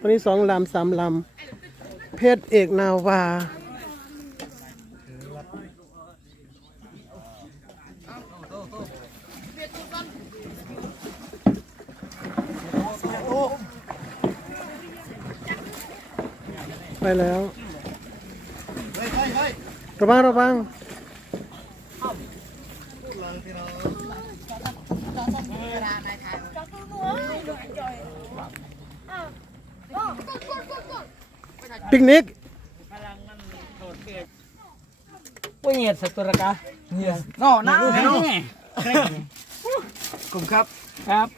วันนี้สองลำสามลำ เพชรเอกนาวา ไปแล้ว ระวังระวัง ปิกนิกว่าเหยียดสัตว์ระกะเหยียดนอน้าไงกลุ่มครับครับ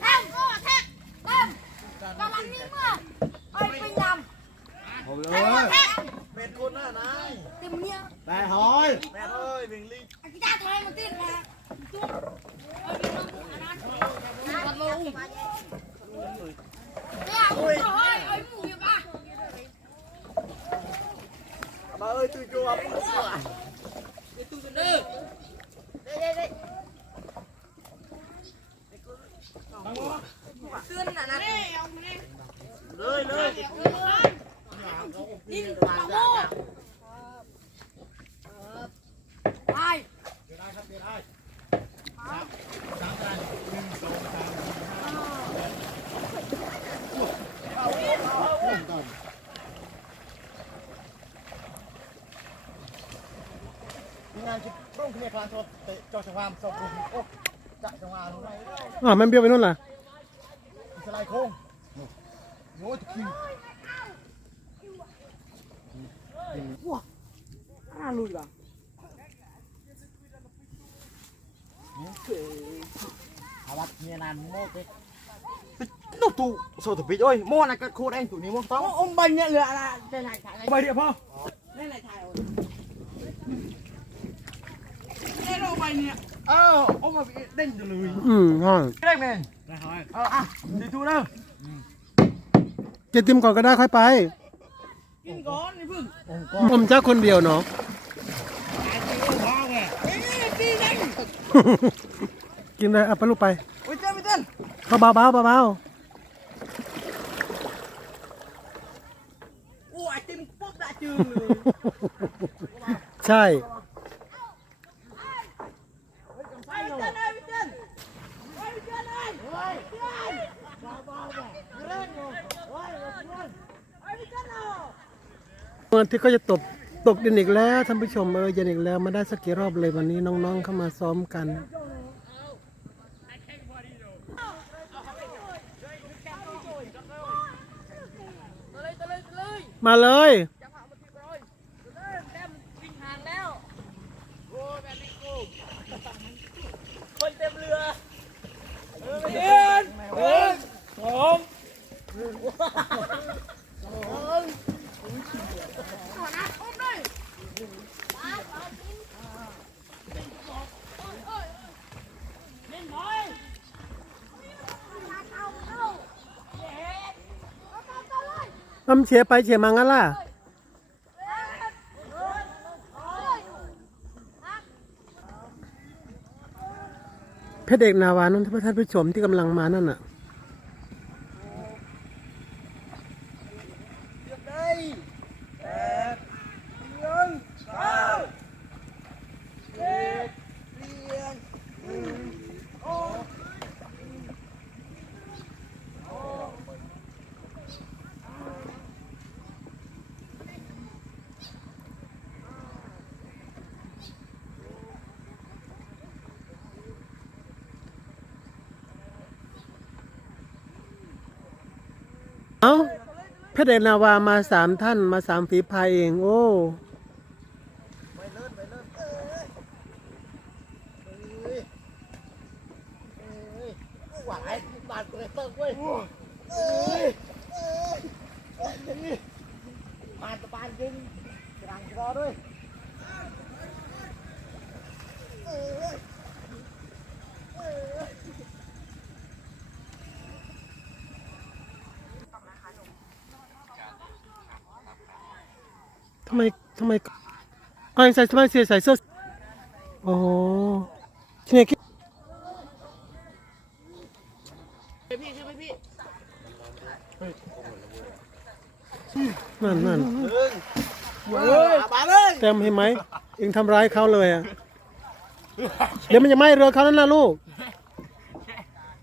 แทงก็แทงเต็มกำลังนิ่งเมื่อไอ้เป็นยำแทงก็แทง เป็นคนน่ะนาย เต็มเนี่ย แต่หอยแม่เอ้ยเบ่งลิง ไอ้กีตาร์แทงมันติดนะจุ๊บไอ้พี่น้องอันนั้นบัดลงเนี่ยโอ้ยไอ้หมูอยู่ปะ มาเอ้ยตุยจัวปุ๊บอะ เตือนน่ะนะ เลยเลย ยิงปะโม่ไป งานชิรุ่งขึ้นในคลานโซเตะจอชวามสอบกลุ่มโอ๊ะจะชวามรู้ไหมอ่ามัน เบี้ยวไปนู่นล่ะสไลด์โค้งโน้ตคิวน่าลุยว่ะอาวัดเมียนานโม่เด็กนู่ตู่โซตปิดโอ้ยโม่น่ะก็โคตรเองตู่นี้โม่ต้องอมบันเนี่ยเหลืออะไรจะไหนถ่ายไปเดี๋ยวพ่อได้ไหนถ่ายได้ลงไปเนี่ยเออโอ้มาเด้งเลยอืมห้องเด้งเลยเอออะดีทูเด้อเจ็ดติมก่อนก็ได้ค่อยไปกินก่อนนี่พึ่งผมจ้าคนเดียวเนาะเอ้ยตีนังกินเลยเอาไปลูกไปโอ้ยเจ้าไม่เต้นเข้าเบาเบาเบาเบาโอ้ยติมปุ๊บได้จืดเลยใช่ ไปเต้นเลยพี่เต้นไปพี่เต้นเลยเฮ้ยเต้นเบาๆแบบเล่นอยู่เฮ้ยเล่นไอ้พี่เต้นเอา วันที่ก็จะตกตกดินอีกแล้วท่านผู้ชมเออเย็นอีกแล้วมาได้สักกี่รอบเลยวันนี้น้องๆเข้ามาซ้อมกันเลยเลยเลยมาเลยจังหวะมันทีร้อยแต้มวิ่งห่างแล้วคนเต็มเรือเดินเดินสองหัวหน้า อุ้มด้วยเล่นน้อยเอาเอาเย้เอาเอาเอาเลยน้ำเชียไปเชียมางั้นล่ะ เพชรเอกนาวานั่นท่านผู้ชมที่กำลังมานั่นน่ะ เอ้าพชรเอกนาวามาสามท่านมาสามฝีพายเอง โอ้ปเลิศไปานยิงกลางคอด้วยเอ้ยเอ้ย ทำไมก็ใส่ทำไมเสียใส่เสื้ออ๋อที่ไหนพี่ช่วยพี่นั่นนั่นเฮ้ยมาเลยแต้มเห็นไหมเองทำร้ายเขาเลยอะเดี๋ยวมันจะไหม้เรือเขานั่นนะลูก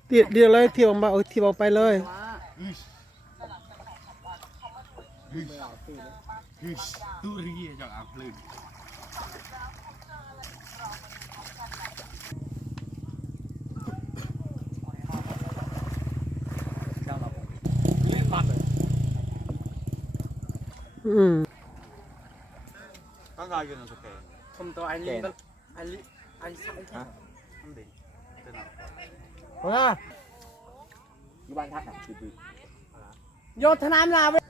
เดี๋ยวเดี๋ยวเลยเที่ยวออกมาเอาเที่ยวออกไปเลย ตู้รีจากอ่างพลืนอืมตั้งกายอยู่นั่นสเกลผมตัวอันนี้อันนี้อันนี้ฮะทำดีเป็นอะไรว้าอยู่บ้านทักอะคือโยธนามลาเว้ย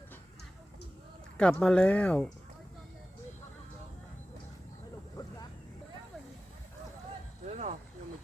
กลับมาแล้ว เดี๋ยวเนาะยังมาช่วยมาดูอามีนมึงจะเจนโจ้ตัวตัวนึงตัวว่า เ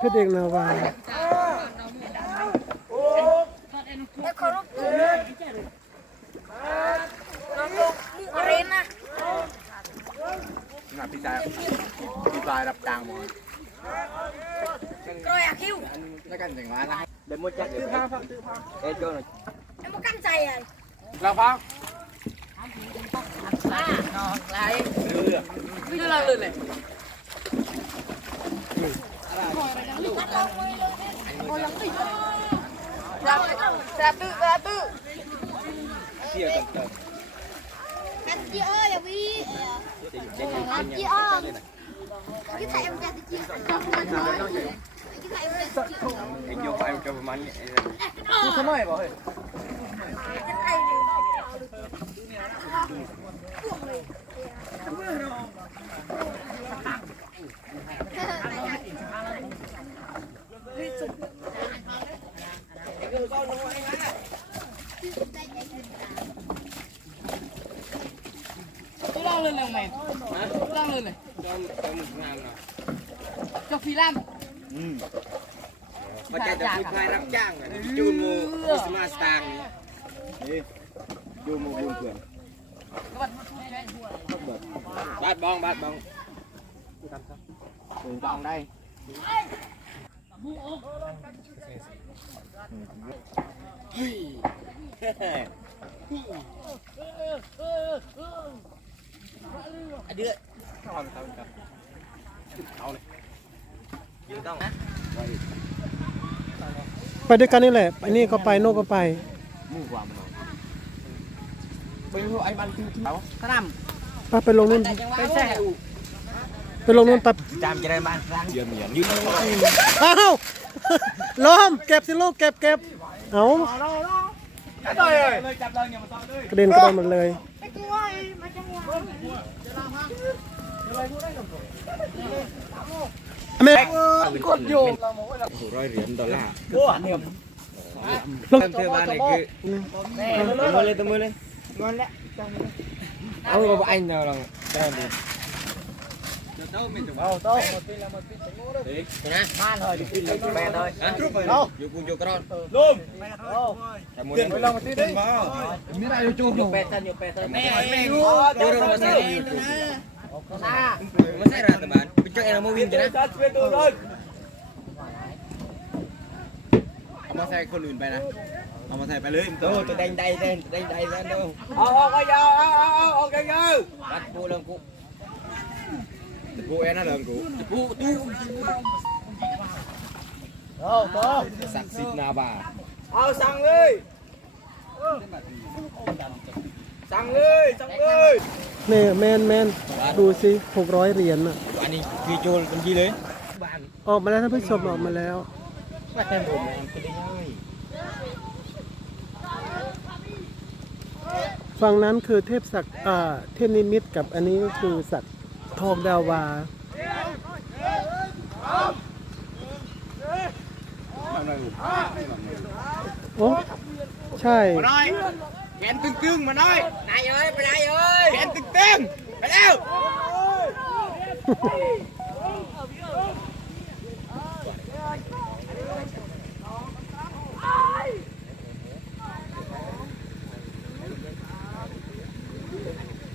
พชรเอกนาวา Em khó lúc tụi Nó không mụ arena งานพี่ชายพี่ชายรับจ้างหมด Rồi à kêu แล้วกันอย่างนั้นนะเดี๋ยวมุดจักเดี๋ยวเอ้ยโจ้หน่อย Em có căn giày à เราฟัง Ra tự, ra tự เที่ยวกั นเติม Anh chị ơi à Vi เด็กๆ Anh chị ơi Cái thầy em ra thì chị Cái thầy em ra thì chị เอ็งโยกไปจะประมาณนี้ ทำไมบอกเฮ้ย Cái thầy này ลองเลยเลยไหมลองเลยเลยจอมจอมงานนะจบฟีลัมก็จะจะพูดพายรั บจ้างจูนโมสมาสตางนี่จูนโมบุญเพื่อนบาดบองบาดบองถึงต้องได้เฮ้ยอันเดือดเอาเลยเอาเลยยืนต้องนะไปด้วยกันนี่แหละไอ้นี่ก็ไปโน่นก็ไปมู่ความมัน ไปรู้ไอ้มันคือเขาสนามไปไปลงนู่นไปแช่ไปลงนู่นไปจามจะได้บ้านร้านเยือนเหมียนยืนอ้าวลมเก็บสิลูกเก็บเก็บเอาเลยจับเลยเนี่ยมาต่อเลยกระเด็นกระโดนหมดเลยอเมริกกดโยมร้อยเหรียญดอลลาร์โอ้เนี่ยลงเติมเสื้อบ้านนี่คือแม่ตัวมือเลยตัวมือเลย นอนแล้วเอาไปบอกอันเดียวลองได้ดีเอาโต๊ะหมดปีแล้วหมดปีแต่งูเลยนะมาเลยดิกินเลยแม่เลยเอาอยู่ กูอยู่กระรอนลุมโอ้แต่มือเดี๋ยวเรามาตีดิมีอะไรอยู่จูบอยู่แปดตันอยู่แปดตันแม่แม่ดูดูเรามาใส่อยู่กูมาใส่รัฐบาลเป็นเจ้าเอ็นมาวิ่งกันนะจัดเป็นดูเลยเอามาใส่คนอื่นไปนะเอามาใส่ไปเลยโตตัวแดงใดแดงแดงใดแดงโตเอาเอาก็ยาวเอาเอาเอาเอาก็ยาว bắt cô lên cô cô em nó lần cô cô tu เอาโต๊ะ sạc xịt nào bà เอาสั่งเลยสั่งเลยสั่งเลยนี่แมนแมนดูสิหกร้อยเหรียญน่ะ anh đi kia chôn làm gì đấy ออกมาแล้วท่านผู้ชมออกมาแล้ว มาเต็มผมเลยมันได้ง่าย ฝั่งนั้นคือเทพศักดิ์อ่าเทพนิมิตรกับอันนี้ก็คือสัตว์ทองดาวาโอ้ใช่มาหน่อยแขนตึงๆมาหน่อยนายเอ้ยไปไหนเอ้ยแขนตึงๆไปแล้ว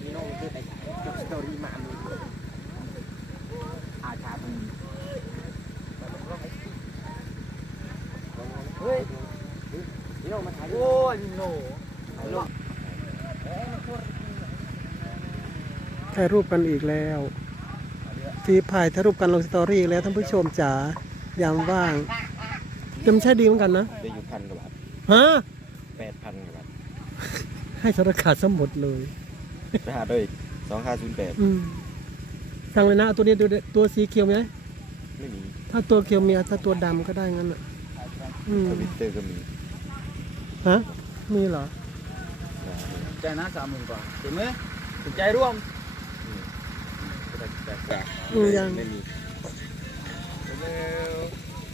มีน้องคือแต่จบสตอรี่มามีอาชาเป็นเฮ้ยนี่น้องมา ถ่ายโอ้ยโน่ถ่ายรูปถ่ายรูปกันอีกแล้วฟีพายถ่ายรูปกันลงสตอรี่อีกแล้วท่านผู้ชมจ๋ายามว่างจะไม่ใช่ดีเหมือนกันนะได้อยู่พันกว่าบาทฮะแปดพันกว่าบาทให้สารขาดสมหมดเลยไปหาด้วยสองห้าศูนย์แปดอืมสั่งเลยนะเอาตัวนี้ตัวเดียวตัวสีเขียวไหมไม่มีถ้าตัวเขียวมีถ้าตัวดำก็ได้งั้นอะอืมทวิตเตอร์ก็มีฮะ มีเหรอใจนะสามหมื่นกว่าเห็นไหมถูกใจร่วมอืมยังไม่มี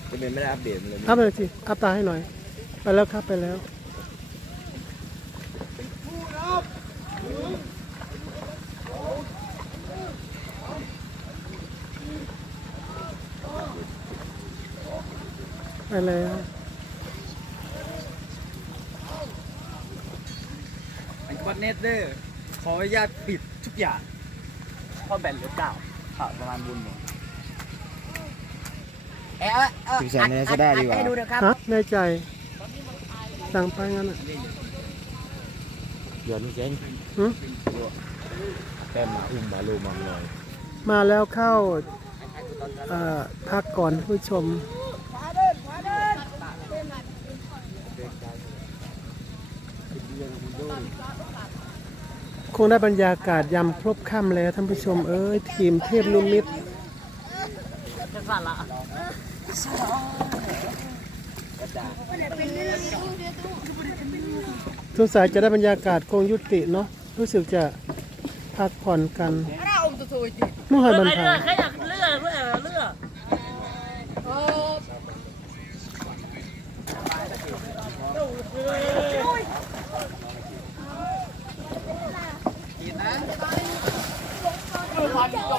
จะเป็นไม่ได้อัปเดตเลยอัพเลยสิอัพตาให้หน่อย ไปแล้วครับไปแล้วไปแล้ว อันวัด เนตเดอร์ขออนุญาตปิดทุกอย่างเพราะแบนเหลือเก้าขาดประมาณบุญหมดเอ๊ะเออถึงแสนเนี่ยจะได้ดีกว่า ให้ดูนะครับ ฮะแน่ใจสั่งไปงั้นอะเดี๋ยวนี้เจ๊งหึแต้มมาอุ้มมาลูมังลอยมาแล้วเข้าเอ่อพักก่อนผู้ชม คงได้บรรยากาศยำครบค่ำแล้วท่านผู้ชมเอ้ยทีมเทพนิมิตรสงสัยจะได้บรรยากาศคงยุติเนาะรู้สึกจะพักผ่อนกันนู่นหอยบันทา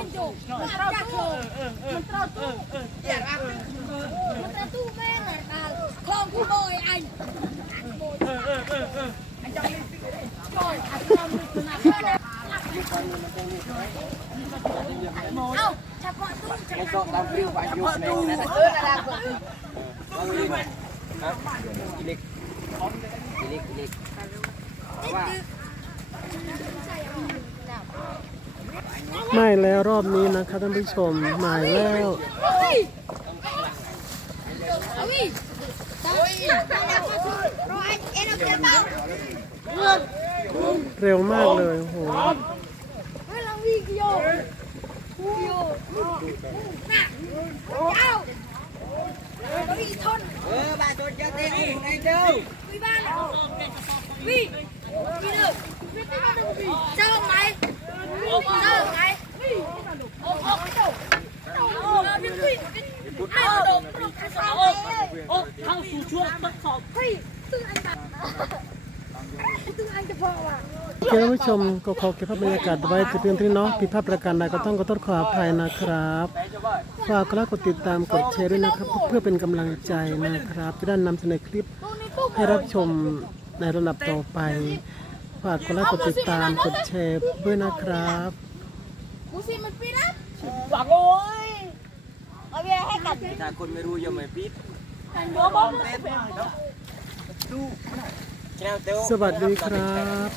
นจุกมันเต้าตู้มันเต้าตู้อย่างนั้นมันเต้าตู้แม่นะคองผู้บอยไอ้ไอ้จังลิสต์อยไอ้จังลิสต์เอ้าชาวกตุ้งชาวกตุ้งนะครับตุ้งเลยครับอีกอีกอีกอีก ไม่แล้วรอบนี้นะคะท่านผู้ชมหมายแล้วเร็วมากเลยโหวิ่งวิ่งเด้อเจ้าไหมเจ้าไหม เข้าสู่ช่วงทดสอบ Vì Tương anh đặt Tương anh chụp hộ à โอเคท่านผู้ชมก็ขอเก็บภาพบรรยากาศไว้แต่เพียงเท่านี้เนาะผิดพลาดประการใดก็ต้องขอโทษขออภัยนะครับฝากกดไลค์กดติดตามกดแชร์ด้วยนะครับ เพื่อเป็นกำลังใจนะครับ จะได้นำเสนอคลิปให้รับชมในระดับต่อไป ฝากกดไลค์กดติดตามกดแชร์ด้วยนะครับ Cô xin một pin á Bạc ơi Ở bên hay cả ถ้าคนไม่รู้ยังไม่ปิด Thành bố bố แก้วเต้าสวัสดีครับ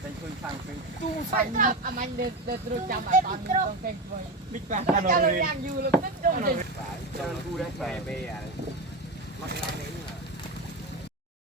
เป็นคนฟังเป็น Phải không? À mình được được được chăm bà toàn con kênh vậy มิกแปด Cho nó đang dù lực tích trong trình เจ้ากูได้แปลไปอะไร